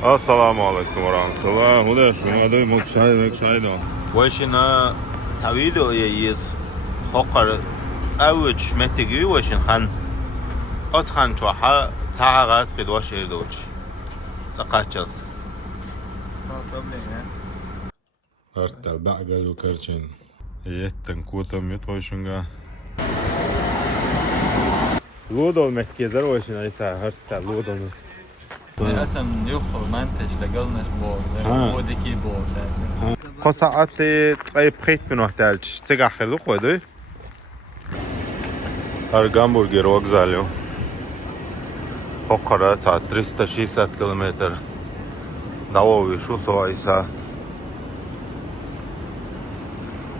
السلام عليكم ورحمة الله. وداش بمادوي مكشايدو واشنا تعويدو ييز هقر أوج متجي واشن خان أتخان توها تعاقز كد واشير دوش تقاشز أرتل بعقل وكرشين يتن كوتم يتوشنجا لودو متكيزر واشن أيسا هرتل لودو اصلا يخو منتج لقلناش بول وديكي بول قصعت أي بخيت من وقتالش تيجا خلو خودي هرغامبورغر وغزاليو فقرة 360 كيلومتر دعوة شو سوايسا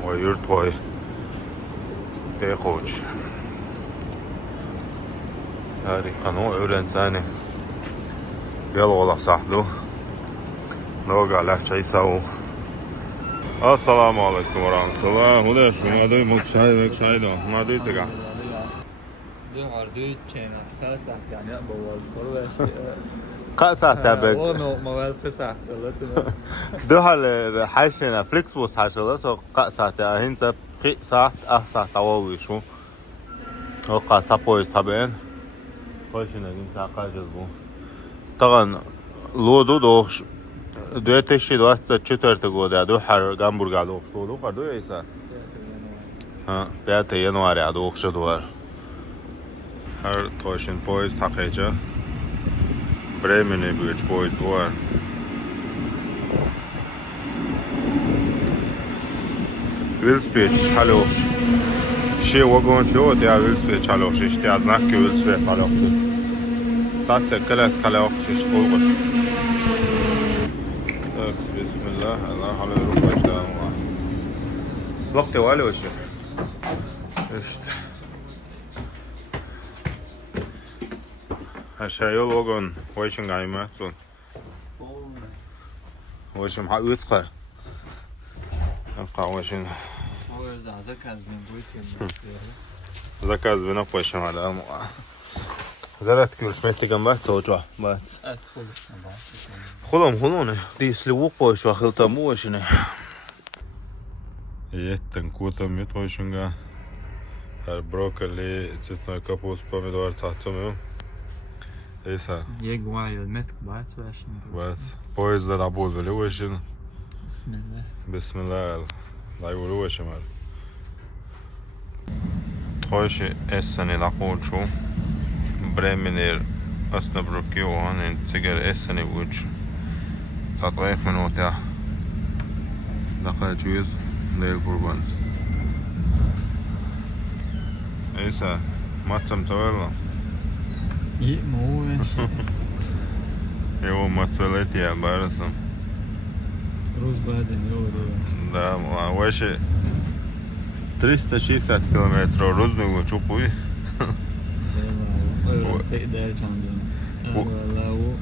ويرتوي تيخوش هاري قنوع عولان ثاني يلا والله صاحدو نوقع له شي ساو. السلام عليكم ورحمة الله. وداش بمادوي مكشايدو مادوي تيجا دو هردو چینا کاسا يعني بواز بروش قاسة تابك ونو موال فسح لاتنا دو هال حاشنا فليكس بوس حاشلا سو قاسة هنسا قي ساعت ساعت تواوي شو او قاسة بويز طبعا خاشنا هنسا قاجزبو طبعا لودو دوش دو تشي دو است چطور تگوده دو هر گامبورگ دوش دو قدو ایسا ها 5 ینوار دوش دوار هر توشن پویز تقیجه بريمني بيج بويز دوار ويلز بيج حلوش شي وقون شو تيا ويلز بيج حلوش اشتي ازناك ويلز بيج حلوش تاتس كلاس حلوش اشتولغش بسم الله الله حلو يروح اشتغل وقت والي وشي اشت هشايول وقون ويشن قايمة سون ويشن حق يتقر أبقى ويشن زكاز بنا ويشن هذا أمو زرت كل سمعت جنبه سوجوا بس خلهم دي سلوق ويشوا خلطة مو ويشنه يتن كوتم يتويشنجا البروكلي تسمى كابوس بوميدور تحتمه ايسا يقوى المتك بعد بس بويز ده نعبوز بالوشن بسم الله بسم الله لا يقولوا شمال تخوش السنة لقول شو بريمينير أسنبروكي وهن تجر السنة وجه تطبيق من وتاه دقة جوز ليل بوربانز ايسا ما تمتولا مو يو ما توليت يا بارسم روز بعد اليوم да واشي 360 كيلومتر روزني وشوفوي تقدر تعمل والله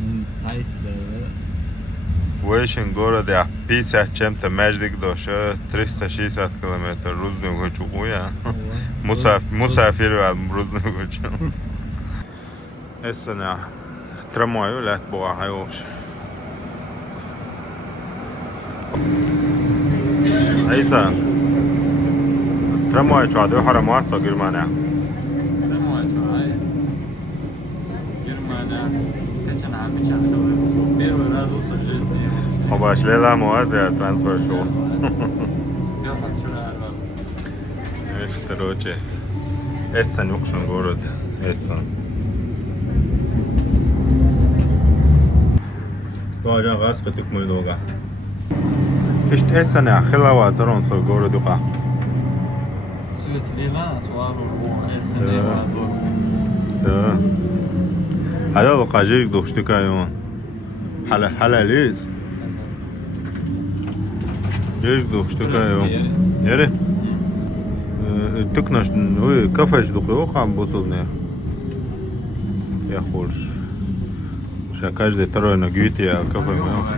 من سايت واشن غورا ده بيسا چمت مجدك دوشه 360 كيلومتر روزني وشوفوي مسافر روزني وشوفوي السنة ترموي لا تبوع هايوش عيسى ترموي شو عدو حرمات صغير مانع ترموي شو جرمانا تشن عم بيشتغل بيرو رازو سجزني وباش ليلة موازية ترانسفير شو يوحد شو العالم ايش تروجي السن يقشن قورد السن باجا غاز قتك ميلوغا اشت السن خلا واترون صو قورد يقع سويت ليلا سوارو السنة وعدو هلا وقاجيك دوشتك ايون حلا ليز ليش دوشتك ايون يري تكناش هو كفاش دقيقة عم بوصلنا يا خورش شاكاش دي ترى انا جيت يا كفا ما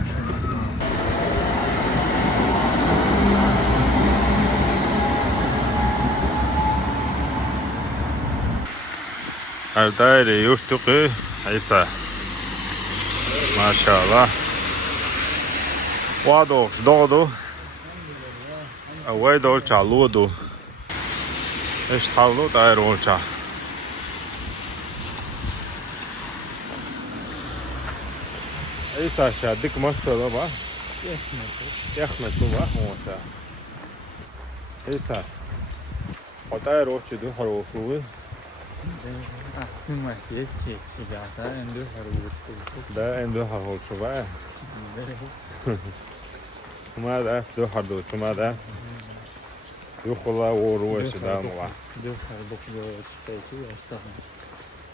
الدايري يشتقي عيسى Maşallah. Vado doğdu. Away dolça ludu. İştallu da rolça. İsa şadik maçla var. Yahmet var olsa. İsa. Hatta rolçu du harofu. Aslında ki şigata endü harutu. Da endu harolçu var. ما ده دو حردو شما ده دو خلا وروش ده موا Dur doktor şeyi yaşamam.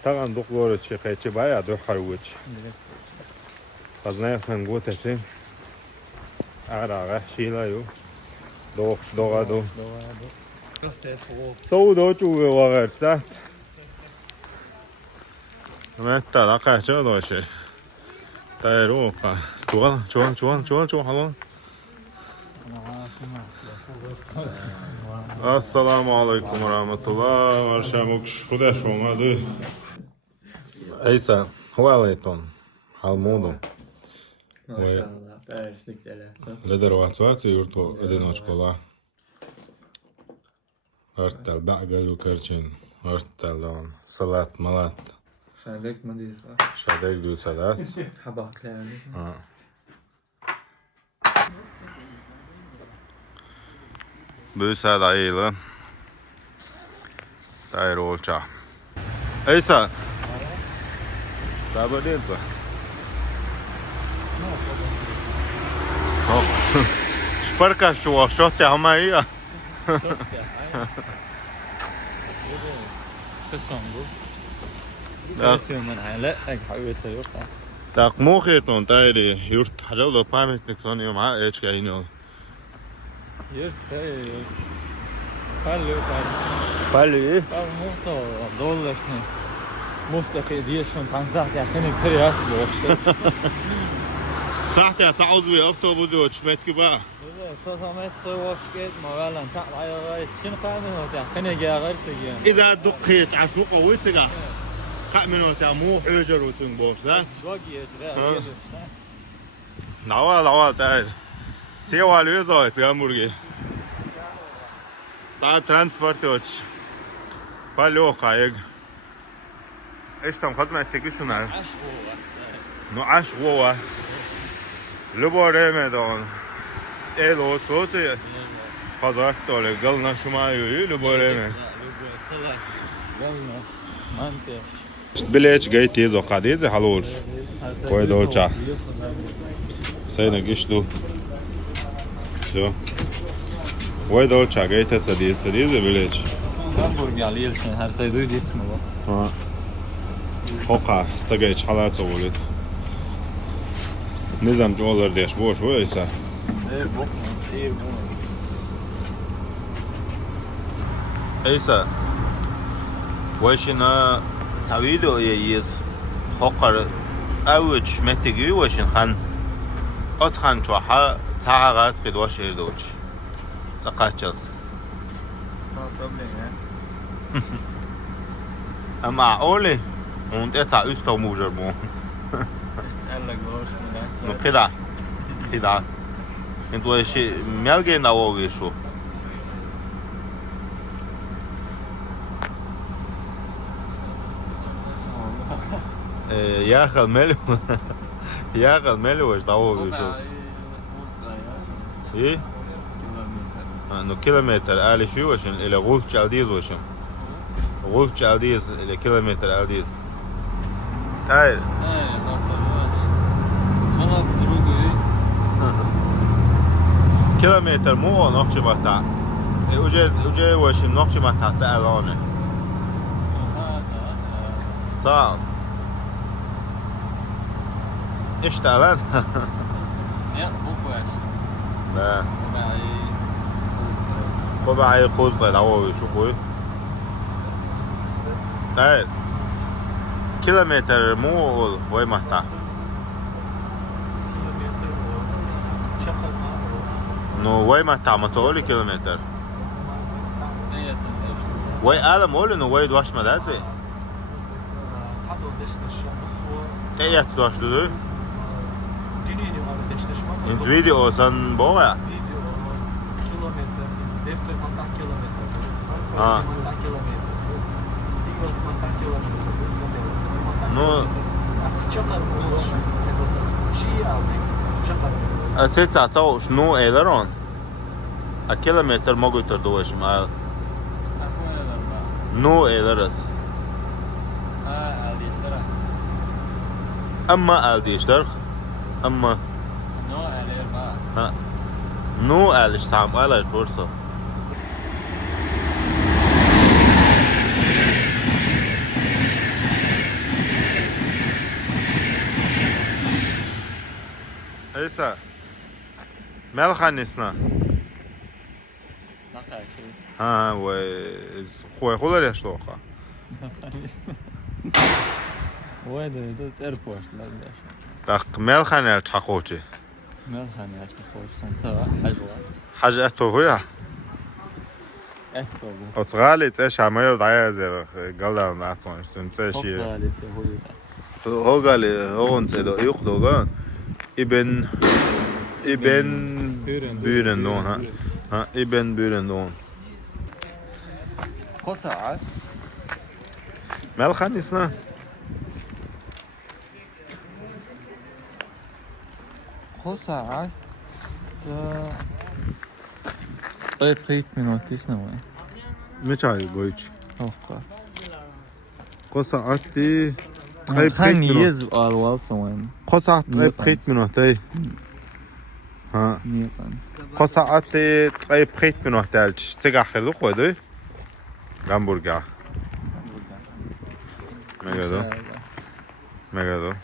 طبعا دو خلا شقيتي بايا دو حروش فزنا يسن قوتشين أغرى شيلا يو دوغ دو سو دو جوه وغرسات متى لقى شو دوشي تايروكا جوان حلون Assalamu alaikum ve rahmetullah. Akşamuk şuda şonadı. Eysa, hualeton. Halmodom. Maşallah. Derslik deler. Lederovaciacija jurto jedinočkola. Artel ba'gal ukarčin. Artel on. Salat malat. Şadek mi diyorsun? Şadek du salat. Habak yani. Büyüse dayılı. Dayı olça. Eysa. Daha böyle değil mi? Şparka şu aşağıda ama iyi ya. Kısım bu. Versiyonun hala ekhavete yok ha. Tak muhiton dayı yurt hacalda pametlik sanıyorum ha eçke iniyor. Yurt Palio Pali. muhto dolaşne. Mustafa diyişon tanzak yakını kriyas boştu. Sahte تعوض بأوتوبوس وشمت كبا. Samet soğuk moralan taklayı için kanı yakını gelirse yani. إذا دقيت عشان قوتك. خامنو تامو حجر وتنبوش ذات. نوا تعال. سيوا ليزا تامورجي. تعال ترانسبورت وش. بالو قايق. إيش تم خدمة تكشنا. نعاش هو. لباره مدان. الو صوتي. Kazak dolu galna şuma yürü böyle. Bileç gay tez o kadar halur. Koy dolça. Sayına geçti. Şu. Koy dolça gay tez bileç. Hamburger yelsin her şey duydu ismi bu. Ha. Hoka, stagayç halat oluyor. Nizam olur diye boş oysa. Eysa. Washina tawido yeyiz. Hokar awch metigi washin khan. Atkan twaha tahagas qid washir doch. Taqachas. Ama ole und eta üstamujer mo. No kida. Entu eshi melgen da oge shu. ياخذ ملو ياخذ ملو ايش دعوه بشو ايه انه كيلومتر الي شو عشان الى غولف جالديز وشم غولف جالديز الى كيلومتر الديز تعال كيلومتر مو نقش متع وجه وشم نقش متع سالانه صعب اشتغلت Ya bu koyaş. لا Kobayı. قبعي قوس دعوه شو قوي تعال كيلومتر مو وي مهتا نو وي مهتا متولي كيلومتر Ne yesin de işte. وي آدم أولي نو وي دواش مداتي Çato deşte şamusu. تأيات دواش دودو eşleşme. In video sen boğa. Video kilometre, defter mantak kilometre. Ha. Mantak kilometre. Ingles mantak kilometre. No, Çakar olmuş. Esas. Şey aldık. Çakar. أسيت تعطوا شنو إيلرون؟ الكيلومتر ما قلت دوش مع نو إيلرس أما ألديشتر أما ها نو ألش تعم ألا فرصة إيسا ملخانيسنا ها و خوي خولر يشتوقا وين ده تسربوش لازم. تاق ملخانير تحقوتي ملخاني عشان خوش سنتها حجوات. حاجة أتوهيا اكتب. أتغالي تأش عمير دعيا زير قلنا نعطون استنتاشي هو تسوي. هو قال هو أنت ده يخدو ابن بيرن دون ها ابن بيرن دون قصعة. ملخانيسنا قصعة. طيب قيت من وقتنا وين؟ متى بويش أوقع. قصعتي خلني يزبق الوالصة وين؟ قصعت طيب خيت من وقتي ها قصعتي طيب خيت من وقتي تيجا خير خودي همبرجر مگادو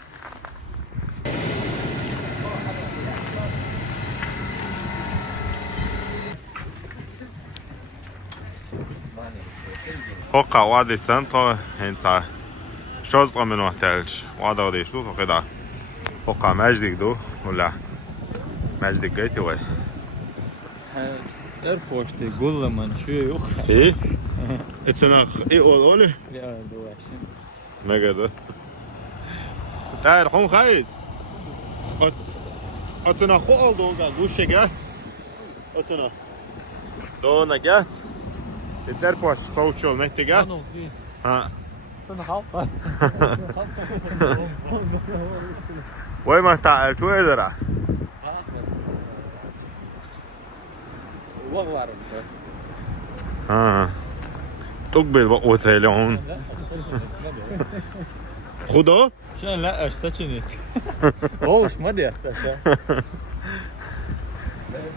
حقا وادي سنتا هنتا شوز من وقتلش وادي ودي شو كده حقا مجدك دو ولا مجدك جيتي وي سربوش تقول لمن شو يخ. ايه اتسناخ ايه اولي لا دواشين. مگادو تعال حون خايز اتنا خو aldığında guşa git اتنا دona git yeter baş tavşol mehte git ha Sen halpa. وين ما تعال شو يدرى وغوار مثلا. ها تقبل بقوة هون خدا شان لا saçını. Oğuş ما دي اختشا.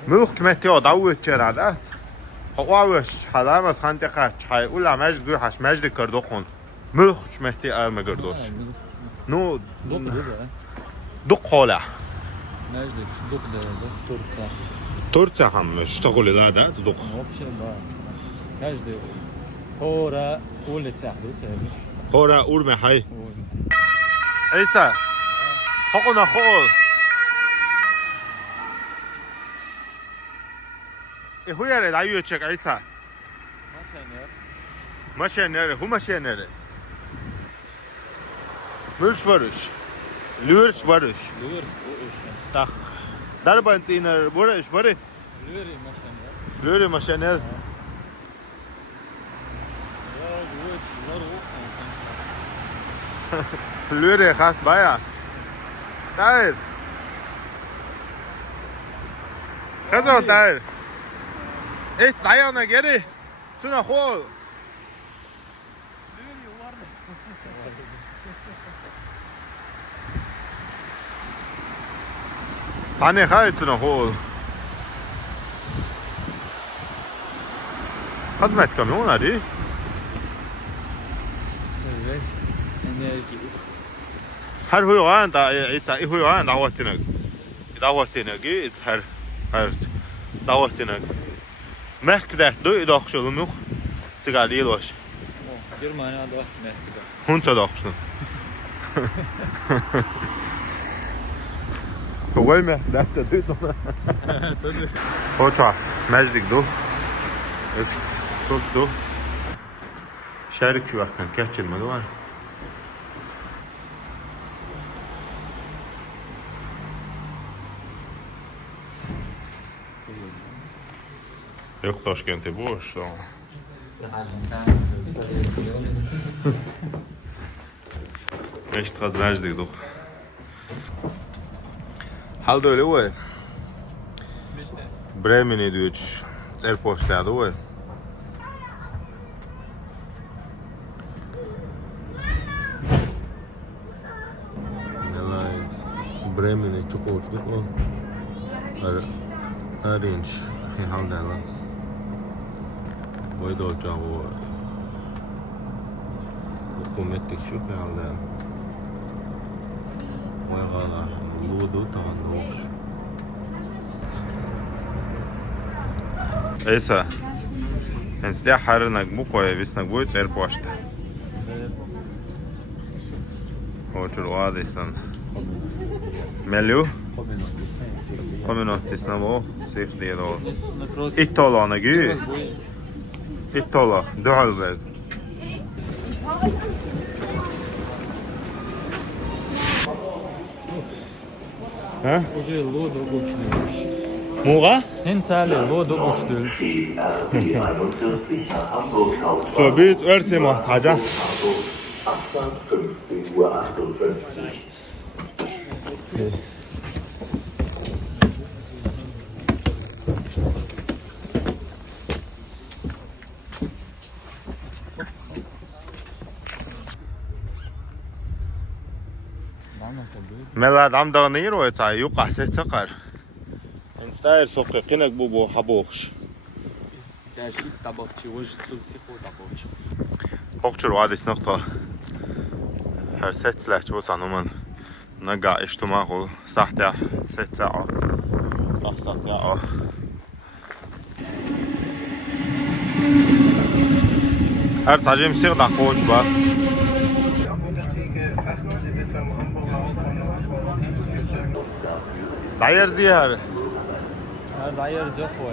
ملخ مهتي ودعوة شرادات هواوش حلامس خانتقة شحي ولا مجد دو حش مجد كردو خون ملخ مهتي ما قردوش نو Dok dedi. دق حولة Necdet dok dedi. Tursa. تورتيا هم اشتغل ده دق Вообще да. Necdet. Hora улица. هورا أورمي حي إيسا حقنا خول إيه هو يرد عيو تشك إيسا ماشي نير هو ماشي نير ملش برش لورش برش Lur bu işe. تخ دربا انت إنر برش بري Luri maşanlar. لوري ماشي نير Ya bu işler o. لوري خاص بايا داير خزون داير إيه تعيانا جري سنا خول ثاني خايتنا هو خدمت كاميون هذه Evet. Enerji. هر هو عند عيسى هو عند دعوتنا جي هر دعوتنا ما كده دو داخشلو نخ تقالي لوش Germanya'da Mehmet'de. هون تداخشلو هو ما ده تدوس هو ترى ماجدك دو اس صوت دو شارك في وقت كاتش المدوار Yok Toshkent'e boş. So. Echt gaat wijsdig toch? Haldo öyle o. Bremen'e diyor. Airport'ta o. Bremen'e çok hoşluk o. Arrange. Halda lan. Boy da ocağı o. Hükümetlik şu halda. Valla, ludu tavandı olmuş. Esa, enste harnak bu koya visnak bu çer poşta. Hoçur o adaysan. Melu? Kominot isnavo, sif diye doğru. İttola ana gü. İttola, dual be. Ha? Уже лоду учту. Muğa? Hensale lоду учту. So, biz örse muhtaca. Mela dam da ne yero eta yok aset takar. Enstayer sokak kenek bu habox. Der Schitz da bakçı, o jitsul sipo da bakçı. Okçur vadis nokta. Her setler çoğu tanımın. Naga iştuma ol. Sahte setse al. Sahte al. Her tacım sığda koç var. Dayer ziyar. Her dayer yok o.